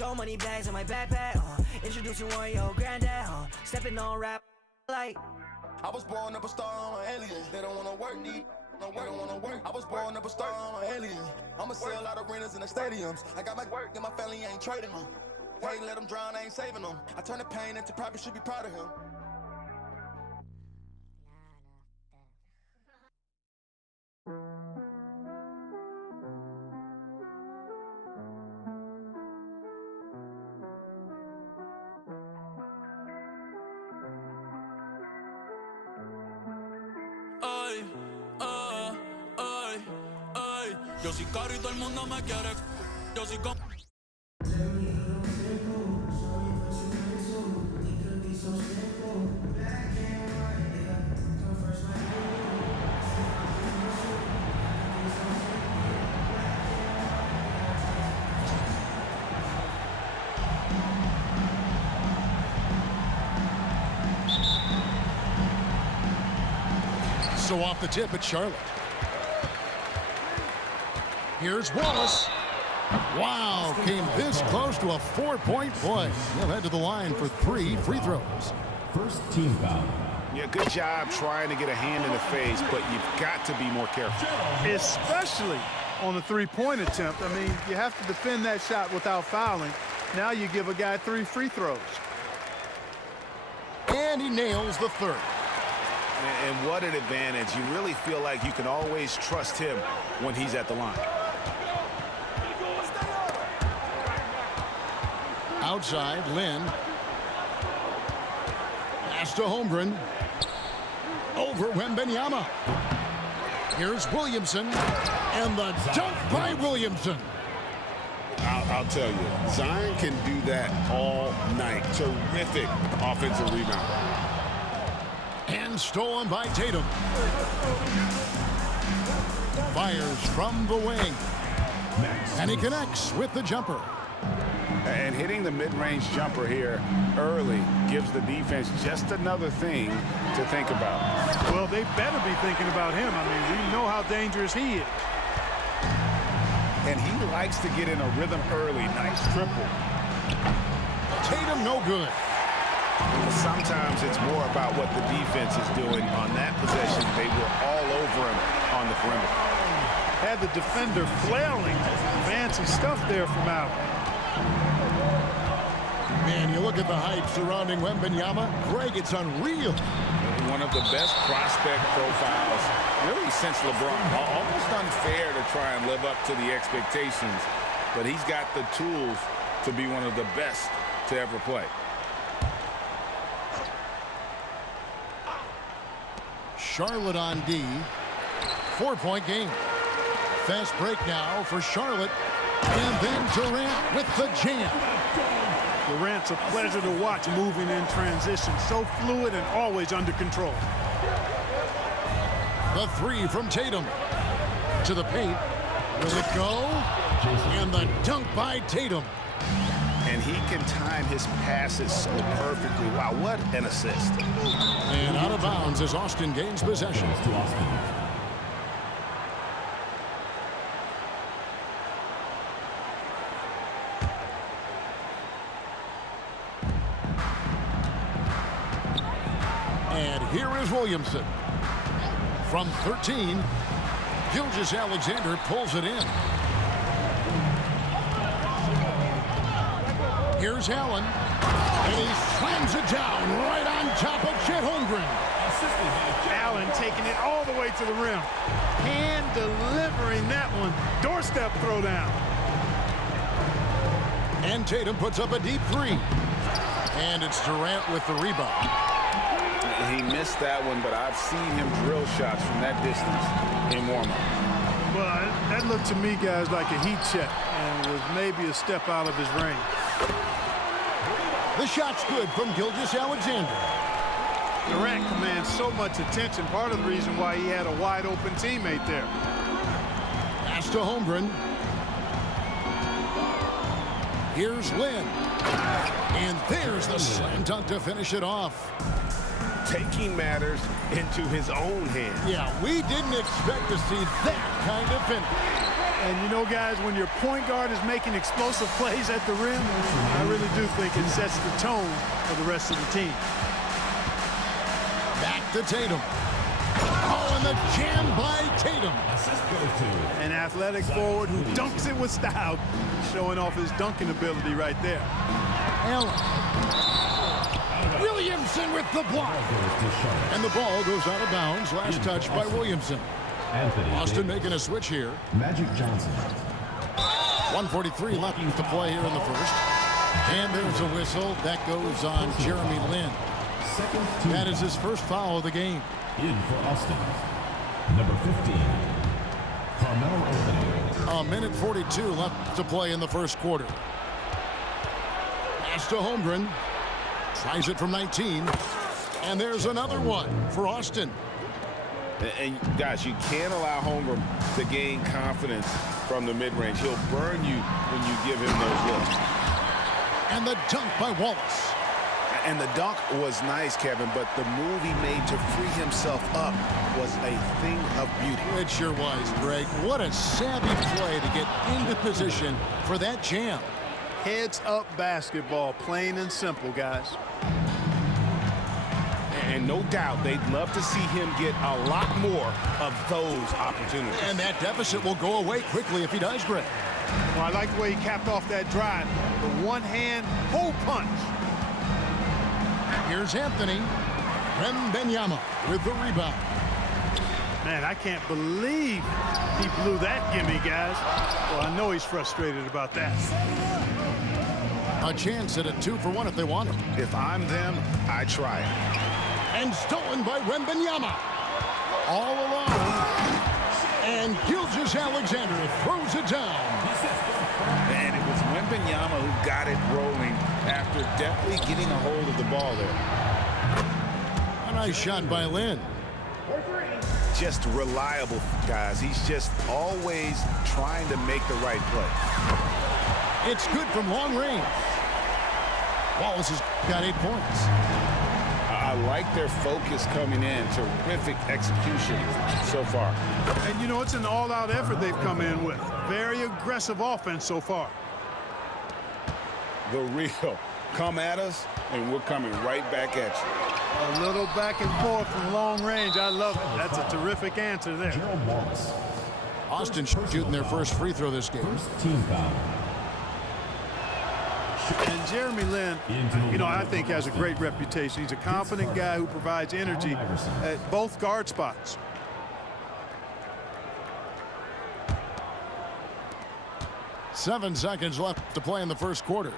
show money bags in my backpack. Introducing one your granddad. Stepping on rap like. I was born up a star, I'm an alien. They don't wanna work deep. No work, don't wanna work. I was born up a star, I'm an alien. I'ma sell out arenas in the stadiums. I got my work and my family ain't trading them. I ain't let them drown, I ain't saving them. I turn the pain into profit, should be proud of him. Yo soy caro y todo el mundo me quiere. Yo soy como. So off the tip, it's Charlotte. Here's Wallace. Wow, came this close to a 4-point play. He'll head to the line for 3 free throws. First team foul. Yeah, good job trying to get a hand in the face, but you've got to be more careful. Especially on the three-point attempt. I mean, you have to defend that shot without fouling. Now you give a guy 3 free throws. And he nails the third. And what an advantage. You really feel like you can always trust him when he's at the line. Outside, Lynn. Pass to Holmgren. Over Wembanyama. Here's Williamson. And the dunk by Williamson. I'll tell you, Zion can do that all night. Terrific offensive rebound. And stolen by Tatum. Fires from the wing. And he connects with the jumper. And hitting the mid-range jumper here early gives the defense just another thing to think about. Well, they better be thinking about him. I mean, we know how dangerous he is. And he likes to get in a rhythm early. Nice triple. Tatum no good. Sometimes it's more about what the defense is doing on that possession. They were all over him on the perimeter. Had the defender flailing. Fancy stuff there from Allen. Man, you look at the hype surrounding Wembanyama. Greg, it's unreal. One of the best prospect profiles really since LeBron. Almost unfair to try and live up to the expectations, but he's got the tools to be one of the best to ever play. Charlotte on D. 4-point game. Fast break now for Charlotte. And then Durant with the jam. Durant's a pleasure to watch moving in transition. So fluid and always under control. The 3 from Tatum. To the paint. Will it go? And the dunk by Tatum. And he can time his passes so perfectly. Wow, what an assist. And out of bounds as Austin gains possession. To Austin. And here is Williamson. From 13, Gilgeous-Alexander pulls it in. Here's Allen. And he slams it down right on top of Chet Holmgren. Allen taking it all the way to the rim. Hand delivering that one. Doorstep throwdown. And Tatum puts up a deep 3. And it's Durant with the rebound. He missed that one, but I've seen him drill shots from that distance in warm-up. Well, that looked to me, guys, like a heat check and was maybe a step out of his range. The shot's good from Gilgeous-Alexander. Durant commands so much attention, part of the reason why he had a wide-open teammate there. Pass to Holmgren. Here's Lynn. And there's the slam dunk to finish it off. Taking matters into his own hands. Yeah, we didn't expect to see that kind of finish. And, you know, guys, when your point guard is making explosive plays at the rim, I really do think it sets the tone for the rest of the team. Back to Tatum. Oh, and the jam by Tatum. An athletic forward who dunks it with style, showing off his dunking ability right there. Allen. Williamson with the block. And the ball goes out of bounds. Last touch by Williamson. Austin making a switch here. Magic Johnson. 1:43 left to play here in the first. And there's a whistle. That goes on Jeremy Lin. That is his first foul of the game. In for Austin. Number 15. Carmelo Anthony. A minute 42 left to play in the first quarter. Pass to Holmgren. Tries it from 19. And there's another one for Austin. And guys, you can't allow Holmgren to gain confidence from the mid-range. He'll burn you when you give him those looks. And the dunk by Wallace. And the dunk was nice, Kevin, but the move he made to free himself up was a thing of beauty. It sure was, Greg. What a savvy play to get into position for that jam. Heads up basketball, plain and simple, guys. And no doubt they'd love to see him get a lot more of those opportunities. And that deficit will go away quickly if he does, Greg. Well, I like the way he capped off that drive. The one-hand hole punch. Here's Anthony. Wembanyama with the rebound. Man, I can't believe he blew that gimme, guys. Well, I know he's frustrated about that. A chance at a 2-for-1 if they want it. If I'm them, I try it. And stolen by Wembanyama. All alone. And Gilgeous-Alexander throws it down. And it was Wembanyama who got it rolling after definitely getting a hold of the ball there. A nice shot by Lin. Just reliable, guys. He's just always trying to make the right play. It's good from long range. Wallace has got 8 points. I like their focus coming in. Terrific execution so far. And, you know, it's an all-out effort they've come in with. Very aggressive offense so far. The real. Come at us, and we're coming right back at you. A little back and forth from long range. I love it. That's a terrific answer there. Gerald Wallace. Austin shooting their first free throw this game. First team foul. And Jeremy Lin, you know, I think has a great reputation. He's a confident guy who provides energy at both guard spots. Seven seconds left to play in the first quarter.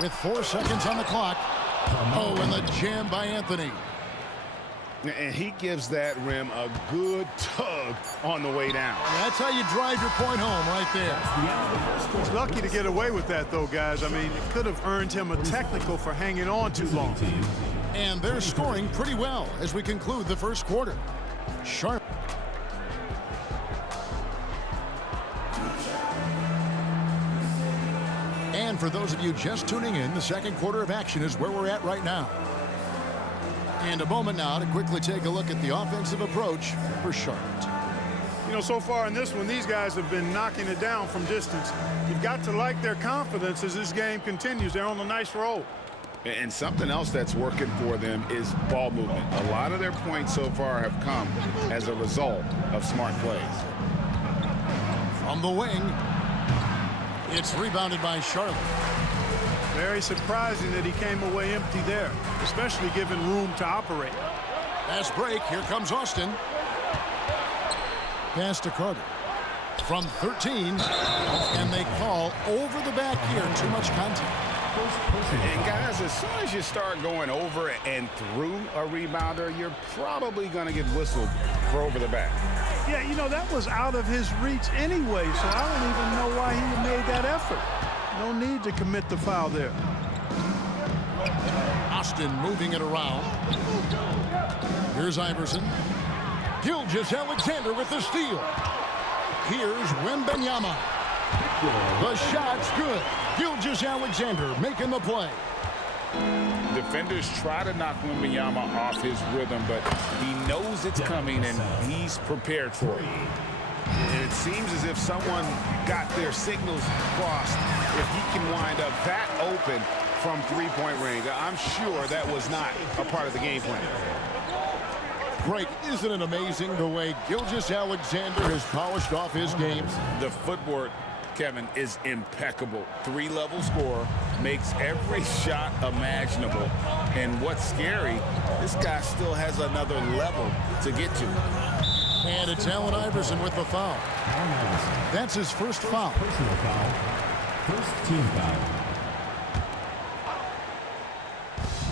With 4 seconds on the clock. Oh, and the jam by Anthony. And he gives that rim a good tug on the way down. That's how you drive your point home right there. He's lucky to get away with that, though, guys. I mean, it could have earned him a technical for hanging on too long. And they're scoring pretty well as we conclude the first quarter. Sharp. And for those of you just tuning in, the second quarter of action is where we're at right now. And a moment now to quickly take a look at the offensive approach for Charlotte. You know, so far in this one, these guys have been knocking it down from distance. You've got to like their confidence as this game continues. They're on a nice roll. And something else that's working for them is ball movement. A lot of their points so far have come as a result of smart plays. From the wing, it's rebounded by Charlotte. Very surprising that he came away empty there, especially given room to operate. Fast break. Here comes Austin. Pass to Carter. From 13. And they call over the back here. Too much contact. And guys, as soon as you start going over and through a rebounder, you're probably going to get whistled for over the back. Yeah, you know, that was out of his reach anyway, so I don't even know why he made that effort. No need to commit the foul there. Austin moving it around. Here's Iverson. Gilgeous-Alexander with the steal. Here's Wembanyama. The shot's good. Gilgeous-Alexander making the play. Defenders try to knock Wembanyama off his rhythm, but he knows it's coming and he's prepared for it. And it seems as if someone got their signals crossed. If he can wind up that open from three-point range, I'm sure that was not a part of the game plan. Greg, isn't it amazing the way Gilgeous-Alexander has polished off his game? The footwork, Kevin, is impeccable. Three-level scorer, makes every shot imaginable. And what's scary, this guy still has another level to get to. And it's Allen Iverson with the foul. That's his first foul. Personal foul. First team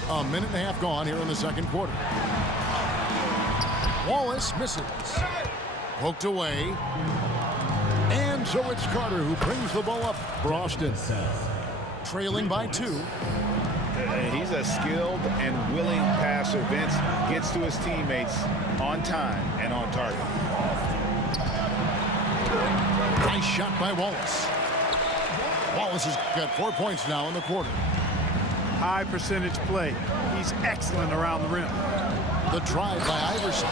foul. A minute and a half gone here in the second quarter. Wallace misses. Poked away. And so it's Carter who brings the ball up for Austin. Trailing by 2. He's a skilled and willing passer. Vince gets to his teammates on time and on target. Nice shot by Wallace. Wallace has got 4 points now in the quarter. High percentage play. He's excellent around the rim. The drive by Iverson.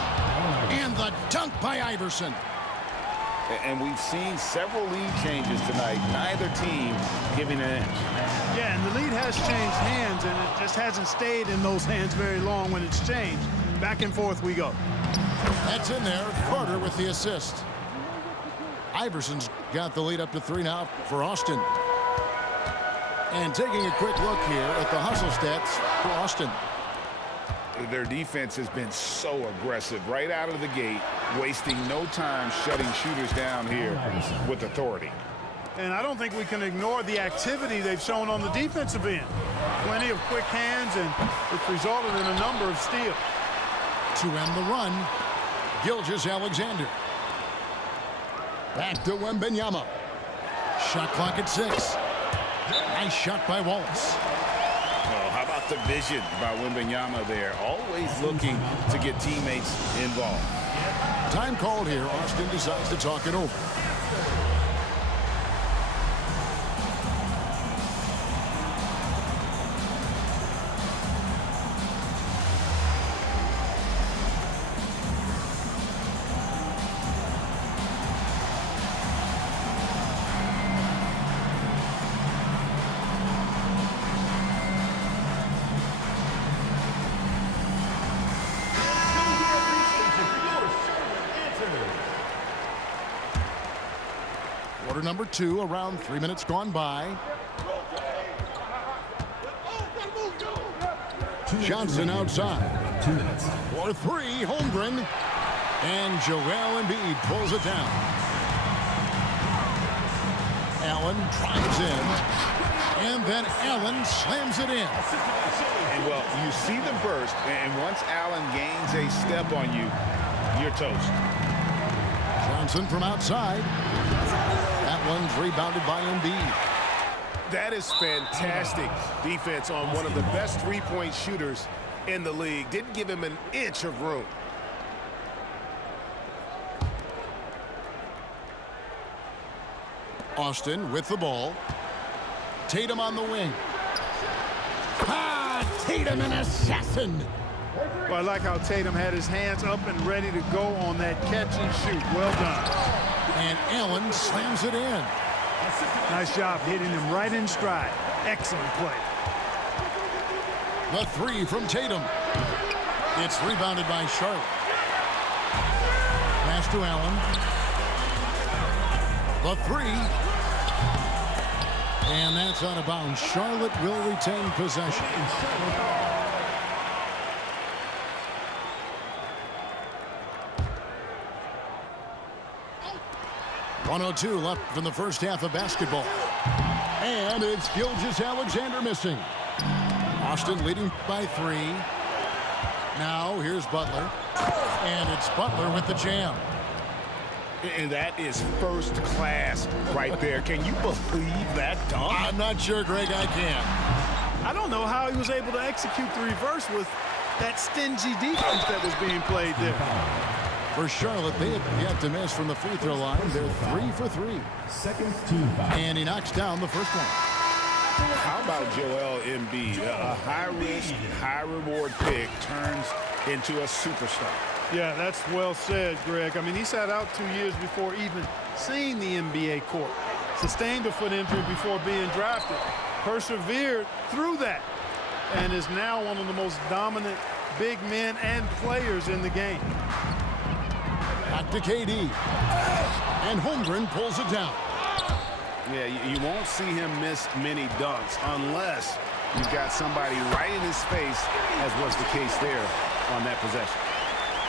And the dunk by Iverson. And we've seen several lead changes tonight. Neither team giving an inch. Yeah, and the lead has changed hands, and it just hasn't stayed in those hands very long when it's changed. Back and forth we go. That's in there. Carter with the assist. Iverson's got the lead up to 3 now for Austin. And taking a quick look here at the hustle stats for Austin. Their defense has been so aggressive right out of the gate, wasting no time shutting shooters down here with authority. And I don't think we can ignore the activity they've shown on the defensive end. Plenty of quick hands, and it's resulted in a number of steals. To end the run, Gilgeous-Alexander. Back to Wembanyama. Shot clock at 6. Nice shot by Wallace. Oh, how about the vision by Wembanyama there? Always looking to get teammates involved. Time called here. Austin decides to talk it over. Quarter number 2, around 3 minutes gone by. Johnson outside. 2 minutes. For 3, Holmgren. And Joel Embiid pulls it down. Allen drives in. And then Allen slams it in. And well, you see the burst, and once Allen gains a step on you, you're toast. Johnson from outside. That one's rebounded by Embiid. That is fantastic defense on one of the best three-point shooters in the league. Didn't give him an inch of room. Austin with the ball. Tatum on the wing. Ah, Tatum, an assassin. Well, I like how Tatum had his hands up and ready to go on that catch and shoot. Well done. And Allen slams it in. Nice job hitting him right in stride. Excellent play. The 3 from Tatum. It's rebounded by Charlotte. Pass to Allen. The 3. And that's out of bounds. Charlotte will retain possession. 1:02 left from the first half of basketball. And it's Gilgeous-Alexander missing. Austin leading by 3. Now here's Butler. And it's Butler with the jam. And that is first class right there. Can you believe that dunk? I'm not sure, Greg, I can. I don't know how he was able to execute the reverse with that stingy defense that was being played there. For Charlotte, they have yet to miss from the free throw line. They're 3 for 3. Second team foul. And he knocks down the first one. How about Joel Embiid? A high-risk, high-reward pick turns into a superstar. Yeah, that's well said, Greg. I mean, he sat out 2 years before even seeing the NBA court. Sustained a foot injury before being drafted. Persevered through that and is now one of the most dominant big men and players in the game. Back to KD. And Holmgren pulls it down. Yeah, you won't see him miss many dunks unless you've got somebody right in his face, as was the case there on that possession.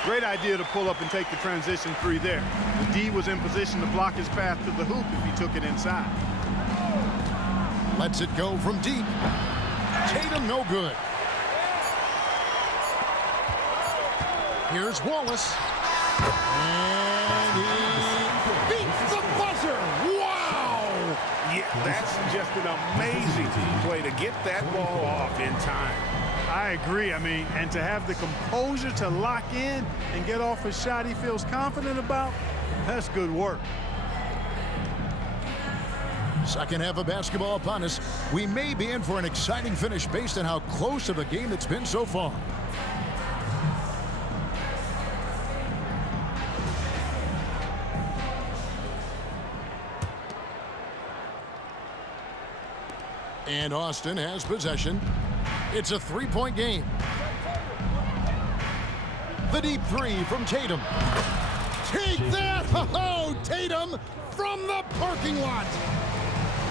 Great idea to pull up and take the transition three there. The D was in position to block his path to the hoop if he took it inside. Lets it go from deep. Tatum no good. Here's Wallace. And he beats the buzzer. Wow! Yeah, that's just an amazing play to get that ball off in time. I agree. I mean, and to have the composure to lock in and get off a shot he feels confident about, that's good work. Second half of basketball upon us. We may be in for an exciting finish based on how close of a game it's been so far. And Austin has possession. It's a three-point game. The deep three from Tatum. Take that! Oh, Tatum from the parking lot.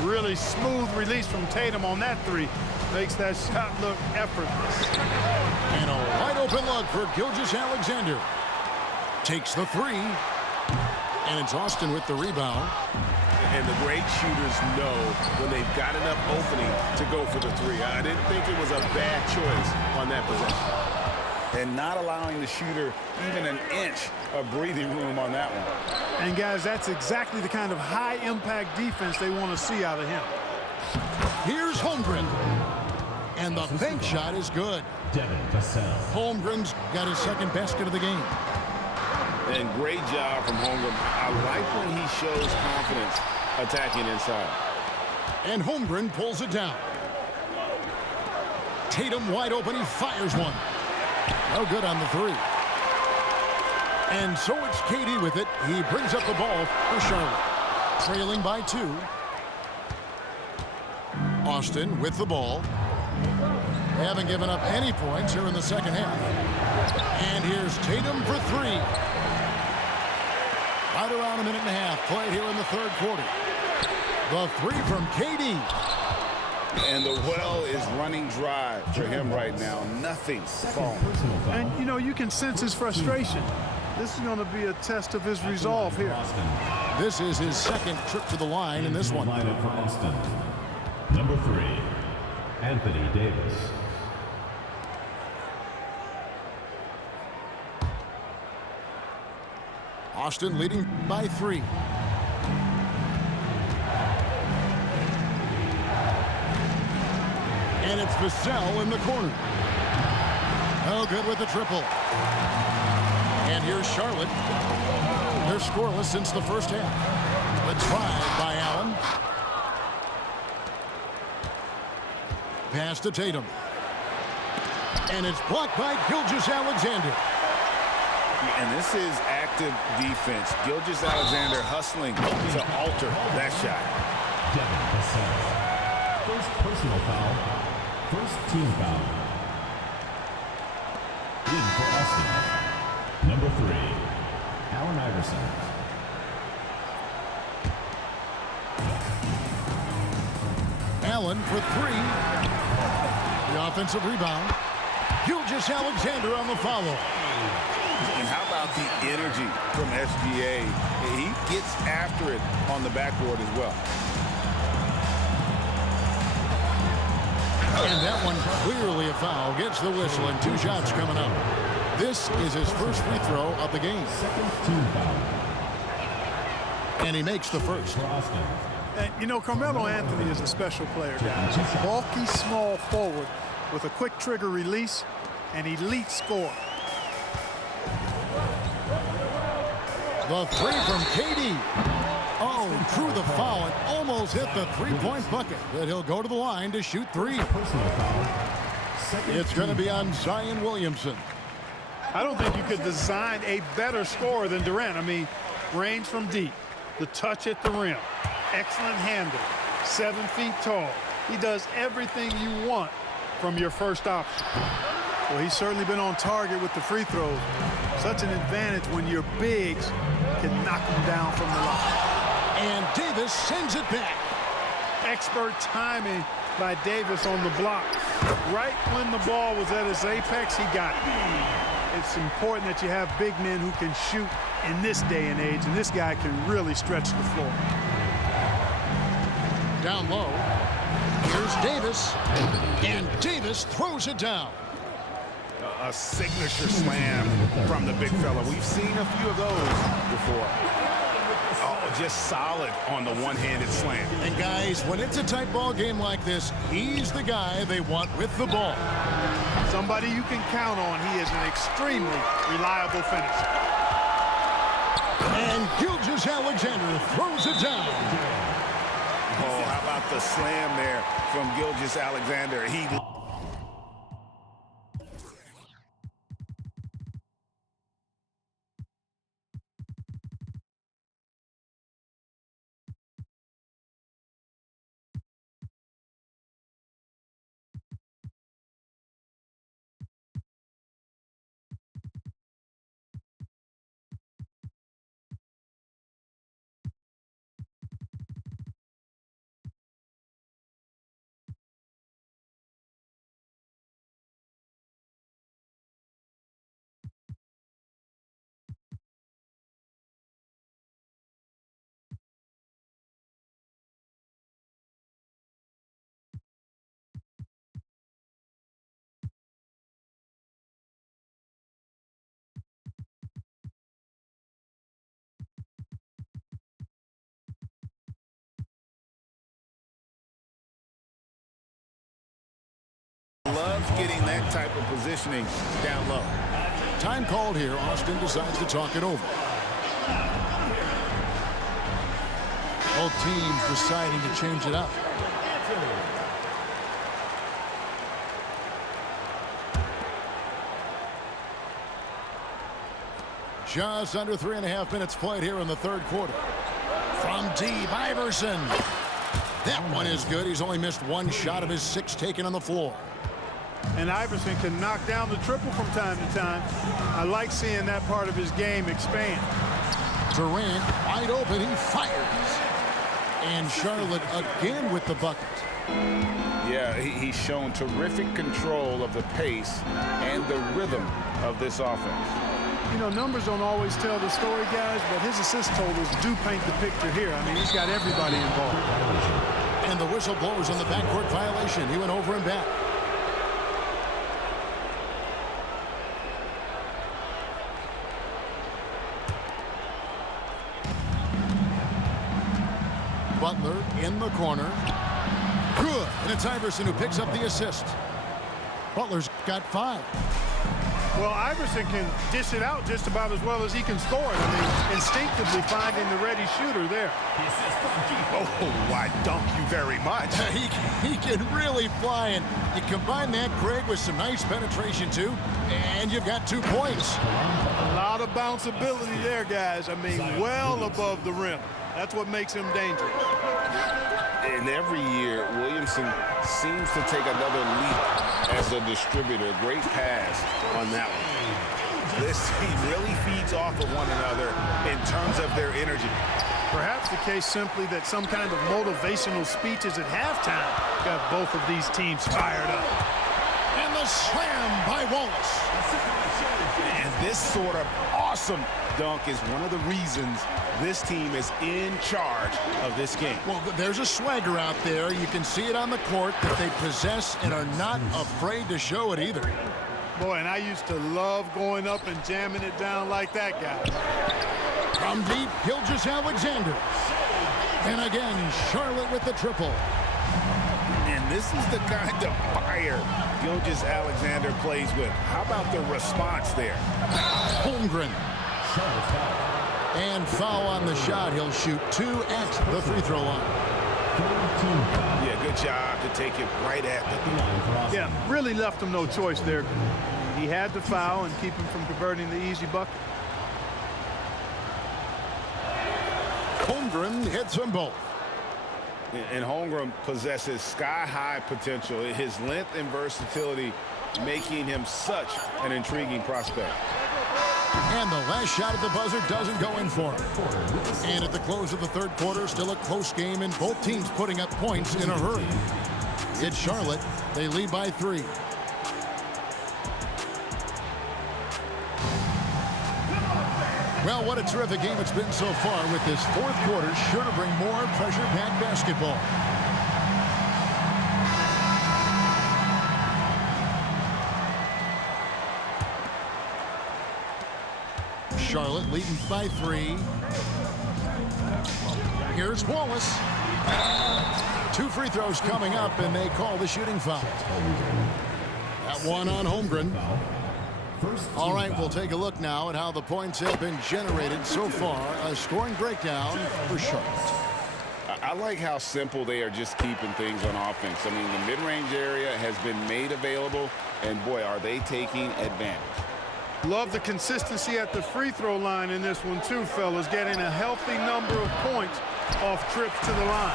Really smooth release from Tatum on that three. Makes that shot look effortless. And a wide open look for Gilgeous-Alexander. Takes the three. And it's Austin with the rebound. And the great shooters know when they've got enough opening to go for the three. I didn't think it was a bad choice on that possession. And not allowing the shooter even an inch of breathing room on that one. And guys, that's exactly the kind of high-impact defense they want to see out of him. Here's Holmgren. And the bank shot is good. Devin Vassell. Holmgren's got his second basket of the game. And great job from Holmgren. I like when he shows confidence attacking inside. And Holmgren pulls it down. Tatum wide open. He fires one. No good on the three. And so it's KD with it. He brings up the ball for Charlotte. Trailing by 2. Austin with the ball. They haven't given up any points here in the second half. And here's Tatum for 3. Right around a minute and a half played here in the third quarter. The three from KD. And the well is running dry for him right now. Nothing falling. And, you know, you can sense his frustration. This is going to be a test of his resolve here. This is his second trip to the line in this one. Lineup for Austin. Number 3, Anthony Davis. Austin leading by 3. And it's Vassell in the corner. No good with the triple. And here's Charlotte. They're scoreless since the first half. The drive by Allen. Pass to Tatum. And it's blocked by Gilgeous-Alexander. And this is active defense. Gilgeous-Alexander hustling to alter that shot. Devin Vassell. First personal foul. First team foul. In for Austin. Number 3, Allen Iverson. Allen for 3. The offensive rebound. Gilgeous-Alexander on the follow. And how about the energy from SGA? He gets after it on the backboard as well. And that one clearly a foul. Gets the whistle and 2 shots coming up. This is his first free throw of the game. Second team foul. And he makes the first. For Austin. And, you know, Carmelo Anthony is a special player, guys. He's bulky, small forward with a quick trigger release and elite score. The three from KD. Oh, drew the foul and almost hit the three-point bucket. But he'll go to the line to shoot 3. Personal foul. Second It's going to be on Zion Williamson. I don't think you could design a better scorer than Durant. I mean, range from deep, the touch at the rim, excellent handle, 7 feet tall. He does everything you want from your first option. Well, he's certainly been on target with the free throws. Such an advantage when your bigs can knock them down from the line. And Davis sends it back. Expert timing by Davis on the block. Right when the ball was at its apex, he got it. It's important that you have big men who can shoot in this day and age, and this guy can really stretch the floor. Down low. Here's Davis. And Davis throws it down. A signature slam from the big fella. We've seen a few of those before. Oh, just solid on the one-handed slam. And guys, when it's a tight ball game like this, he's the guy they want with the ball. Somebody you can count on. He is an extremely reliable finisher. And Gilgeous-Alexander throws it down. Oh, how about the slam there from Gilgeous-Alexander? Loves getting that type of positioning down low. Time called here. Austin decides to talk it over. Both teams deciding to change it up. Just under 3.5 minutes played here in the third quarter. From deep, Iverson. That one is good. He's only missed 1 shot of his 6 taken on the floor. And Iverson can knock down the triple from time to time. I like seeing that part of his game expand. Durant wide open. He fires. And Charlotte again with the bucket. Yeah, he's shown terrific control of the pace and the rhythm of this offense. You know, numbers don't always tell the story, guys, but his assist totals do paint the picture here. I mean, he's got everybody involved. And the whistle blows on the backcourt violation. He went over and back. Butler in the corner. Good. And it's Iverson who picks up the assist. Butler's got 5. Well, Iverson can dish it out just about as well as he can score it. I mean, instinctively finding the ready shooter there. Oh, I dunk you very much. He can really fly, and you combine that, Greg, with some nice penetration, too, and you've got 2 points. A lot of bounceability there, guys. I mean, well above the rim. That's what makes him dangerous. And every year, Williamson seems to take another leap as a distributor. Great pass on that one. This team really feeds off of one another in terms of their energy. Perhaps the case simply that some kind of motivational speeches at halftime got both of these teams fired up. And the slam by Wallace. And this sort of awesome dunk is one of the reasons this team is in charge of this game. Well, there's a swagger out there. You can see it on the court that they possess and are not afraid to show it either. Boy, and I used to love going up and jamming it down like that guy. From deep, Gilgeous-Alexander. And again, Charlotte with the triple. And this is the kind of fire Gilgeous-Alexander plays with. How about the response there? Holmgren. And foul on the shot. He'll shoot 2 at the free throw line. Yeah, good job to take it right at the line. Yeah, really left him no choice there. He had to foul and keep him from converting the easy bucket. Holmgren hits them both. And Holmgren possesses sky-high potential. His length and versatility making him such an intriguing prospect. And the last shot at the buzzer doesn't go in for him. And at the close of the third quarter, still a close game, and both teams putting up points in a hurry. It's Charlotte. They lead by 3. Well, what a terrific game it's been so far, with this fourth quarter sure to bring more pressure-packed basketball. Charlotte leading by 3. Here's Wallace. 2 free throws coming up, and they call the shooting foul. That one on Holmgren. All right, we'll take a look now at how the points have been generated so far. A scoring breakdown for Charlotte. I like how simple they are just keeping things on offense. I mean, the mid-range area has been made available, and boy, are they taking advantage. Love the consistency at the free throw line in this one too, fellas. Getting a healthy number of points off trips to the line.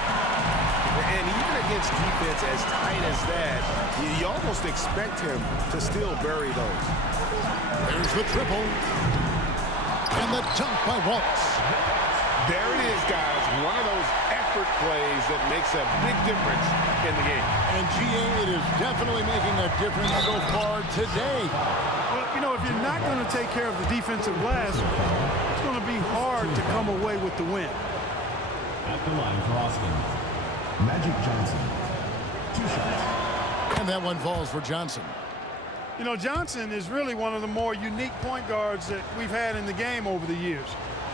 And even against defense as tight as that, you almost expect him to still bury those. There's the triple. And the dunk by Wallace. There it is, guys. One of those effort plays that makes a big difference in the game. And GA, it is definitely making a difference so far today. Well, you know, if you're not going to take care of the defensive glass, it's going to be hard to come away with the win. At the line for Austin, Magic Johnson. 2 shots. And that one falls for Johnson. You know, Johnson is really one of the more unique point guards that we've had in the game over the years.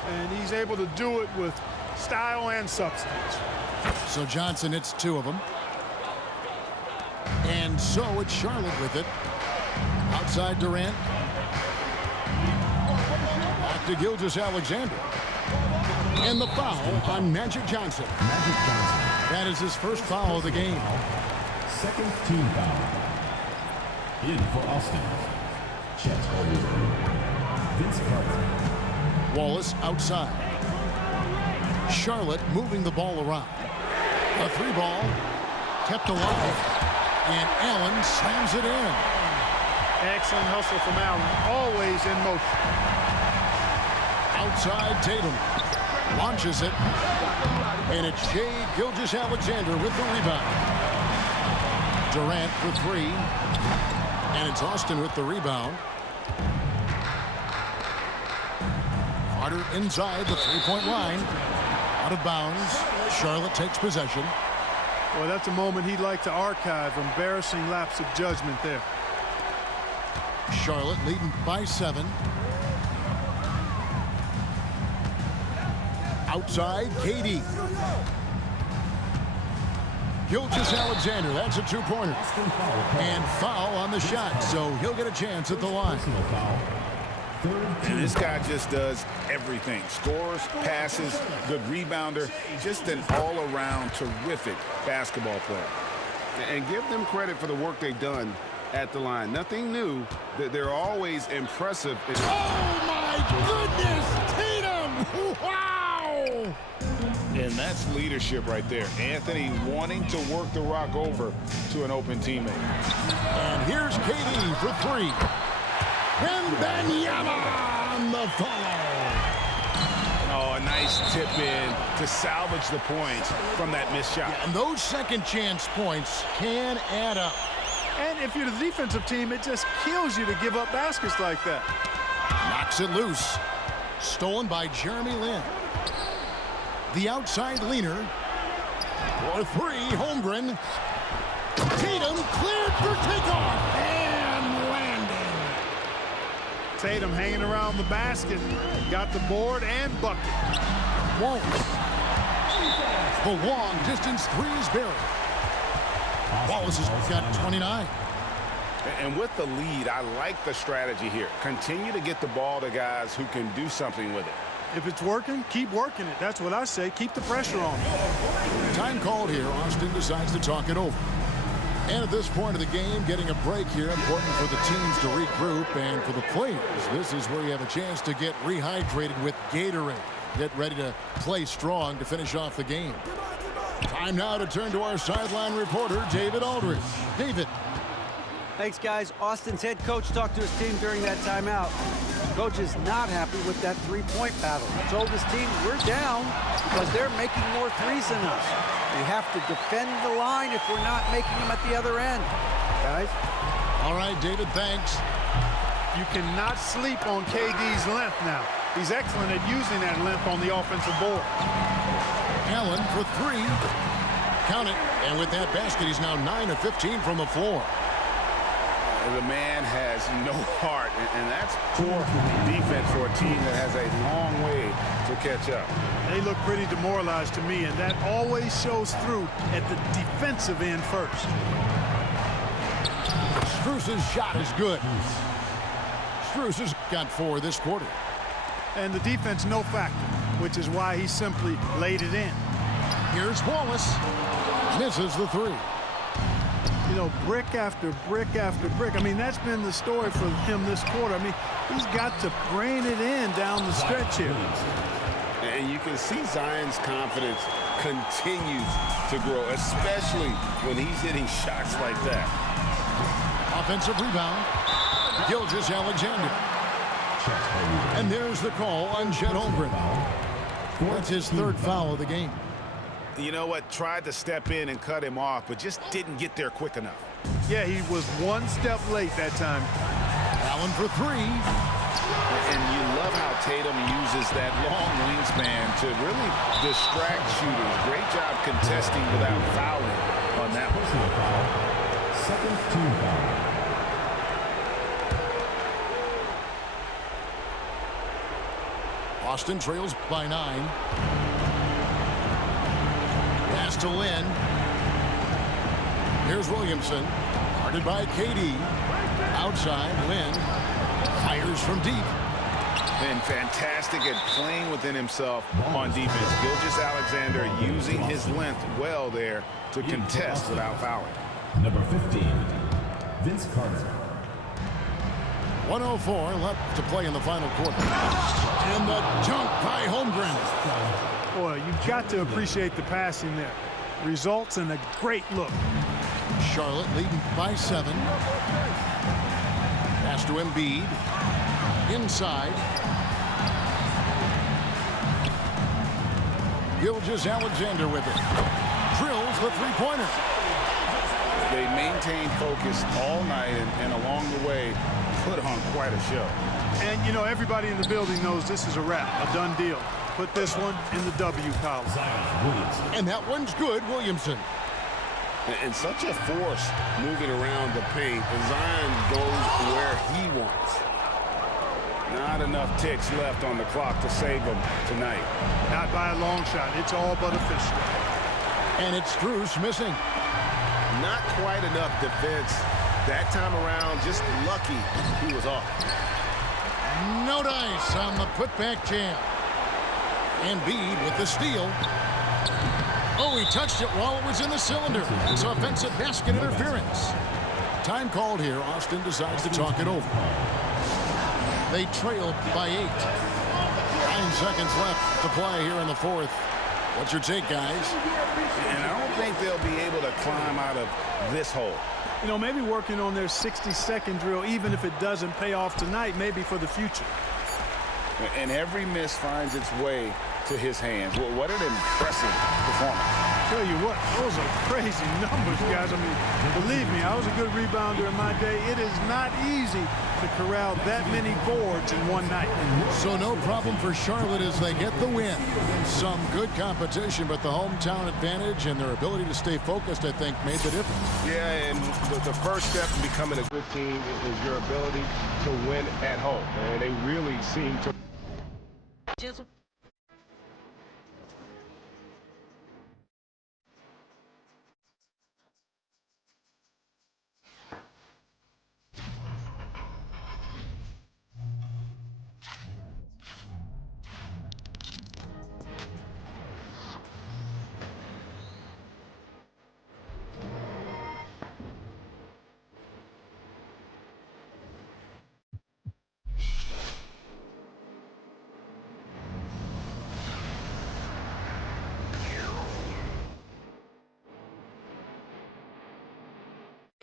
And he's able to do it with style and substance. So Johnson hits 2 of them. And so it's Charlotte with it. Outside Durant. Back to Gilgeous-Alexander. And the foul on Magic Johnson. Magic Johnson. That is his first foul of the game. Second team foul. In for Austin, Chet Holmgren. Vince Carter. Wallace outside. Charlotte moving the ball around. A 3 ball kept alive. And Allen slams it in. Excellent hustle from Allen. Always in motion. Outside Tatum. Launches it. And it's Shai Gilgeous-Alexander with the rebound. Durant for 3. And it's Austin with the rebound. Carter inside the 3-point line. Out of bounds. Charlotte takes possession. Well, that's a moment he'd like to archive. Embarrassing lapse of judgment there. Charlotte leading by 7. Outside, KD. Gilgeous-Alexander, that's a 2-pointer. And foul on the shot, so he'll get a chance at the line. And this guy just does everything. Scores, passes, good rebounder. Just an all-around terrific basketball player. And give them credit for the work they've done at the line. Nothing new. They're always impressive. Oh, my goodness! Tatum! Wow! And that's leadership right there. Anthony wanting to work the rock over to an open teammate. And here's KD for 3. And Wembanyama on the follow. Oh, a nice tip in to salvage the points from that missed shot. Yeah, and those second chance points can add up. And if you're the defensive team, it just kills you to give up baskets like that. Knocks it loose. Stolen by Jeremy Lin. The outside leaner. For 3, Holmgren. Tatum cleared for takeoff. And landing. Tatum hanging around the basket. Got the board and bucket. Wallace. The long distance 3 is buried. Wallace has got 29. And with the lead, I like the strategy here. Continue to get the ball to guys who can do something with it. If it's working, keep working it. That's what I say. Keep the pressure on. Time called here. Austin decides to talk it over. And at this point of the game, getting a break here, important for the teams to regroup, and for the players, this is where you have a chance to get rehydrated with Gatorade. Get ready to play strong to finish off the game. Time now to turn to our sideline reporter, David Aldridge. David. Thanks, guys. Austin's head coach talked to his team during that timeout. Coach is not happy with that three-point battle. Told his team, we're down because they're making more threes than us. We have to defend the line if we're not making them at the other end. Guys? All right, David, thanks. You cannot sleep on KD's length now. He's excellent at using that length on the offensive board. Allen for three. Count it. And with that basket, he's now 9 of 15 from the floor. The man has no heart, and that's poor defense for a team that has a long way to catch up. They look pretty demoralized to me, and that always shows through at the defensive end first. Strus's shot is good. Strus has got 4 this quarter. And the defense no factor, which is why he simply laid it in. Here's Wallace. Misses the 3. You know, brick after brick after brick. I mean, that's been the story for him this quarter. I mean, he's got to brain it in down the stretch here. And you can see Zion's confidence continues to grow, especially when he's hitting shots like that. Offensive rebound. Gilgeous-Alexander. And there's the call on Chet Holmgren. That's his 3rd foul of the game. You know what? Tried to step in and cut him off, but just didn't get there quick enough. Yeah, he was 1 step late that time. Allen for 3. And you love how Tatum uses that long wingspan to really distract shooters. Great job contesting without fouling on that one. Second team foul. Austin trails by 9. Pass to Lynn. Here's Williamson. Guarded by KD. Outside, Lynn fires from deep. And fantastic at playing within himself on defense. Gilgeous-Alexander using his length well there to contest without fouling. Number 15, Vince Carter. 1:04 left to play in the final quarter. And the dunk by Holmgren. Boy, you've got to appreciate the passing there. Results in a great look. Charlotte leading by 7. Pass to Embiid. Inside. Gilgeous-Alexander with it. Drills the three-pointer. They maintained focus all night and along the way put on quite a show. And, you know, everybody in the building knows this is a wrap, a done deal. Put this one in the W column. And that one's good, Williamson. And such a force moving around the paint. And Zion goes where he wants. Not enough ticks left on the clock to save him tonight. Not by a long shot. It's all but official. And it's Strus missing. Not quite enough defense. That time around, just lucky he was off. No dice on the putback jam. Embiid with the steal. Oh, he touched it while it was in the cylinder. It's offensive basket interference. Time called here. Austin decides to talk it over. They trail by 8. 9 seconds left to play here in the 4th. What's your take, guys? And I don't think they'll be able to climb out of this hole. You know, maybe working on their 60-second drill, even if it doesn't pay off tonight, maybe for the future. And every miss finds its way to his hands. Well, what an impressive performance. Tell you what, those are crazy numbers, guys. I mean, believe me, I was a good rebounder in my day. It is not easy to corral that many boards in one night. So no problem for Charlotte as they get the win. Some good competition, but the hometown advantage and their ability to stay focused, I think, made the difference. Yeah, and the first step in becoming a good team is your ability to win at home. And they really seem to...